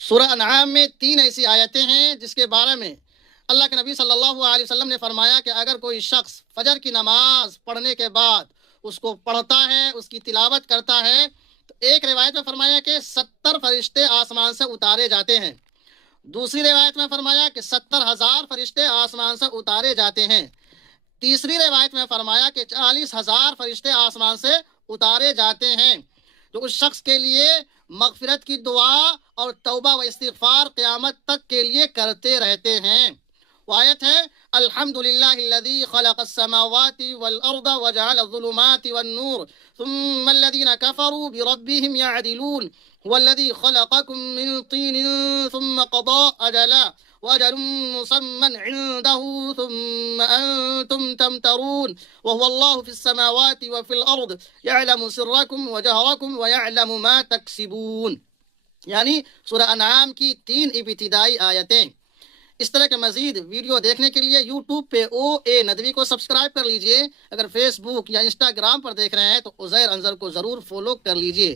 سورہ انعام میں 3 ایسی آیتیں ہیں جس کے بارے میں اللہ کے نبی صلی اللہ علیہ وسلم نے فرمایا کہ اگر کوئی شخص فجر کی نماز پڑھنے کے بعد اس کو پڑھتا ہے، اس کی تلاوت کرتا ہے، تو ایک روایت میں فرمایا کہ 70 فرشتے آسمان سے اتارے جاتے ہیں۔ دوسری روایت میں فرمایا کہ 70,000 فرشتے آسمان سے اتارے جاتے ہیں۔ تیسری روایت میں فرمایا کہ 40,000 فرشتے آسمان سے اتارے جاتے ہیں، جو اس شخص کے لیے مغفرت کی دعا اور توبہ و استغفار قیامت تک کے لیے کرتے رہتے ہیں۔ وہ آیت ہے الحمد للہ الذی خلق السماوات والارض وجعل الظلمات والنور ثم الذین کفروا بربهم يعدلون هو الذی خلقکم من طین ثم قضى اجلا وأجل مسمى عنده ثم أنتم تمترون وهو الله في السماوات وفي الأرض يعلم سركم وجهركم ويعلم ما تكسبون، یعنی سورہ انعام کی 3 ابتدائی آیتیں۔ اس طرح کے مزید ویڈیو دیکھنے کے لیے یوٹیوب پہ OA ندوی کو سبسکرائب کر لیجئے۔ اگر فیس بک یا انسٹاگرام پر دیکھ رہے ہیں تو عزیر انظر کو ضرور فالو کر لیجئے۔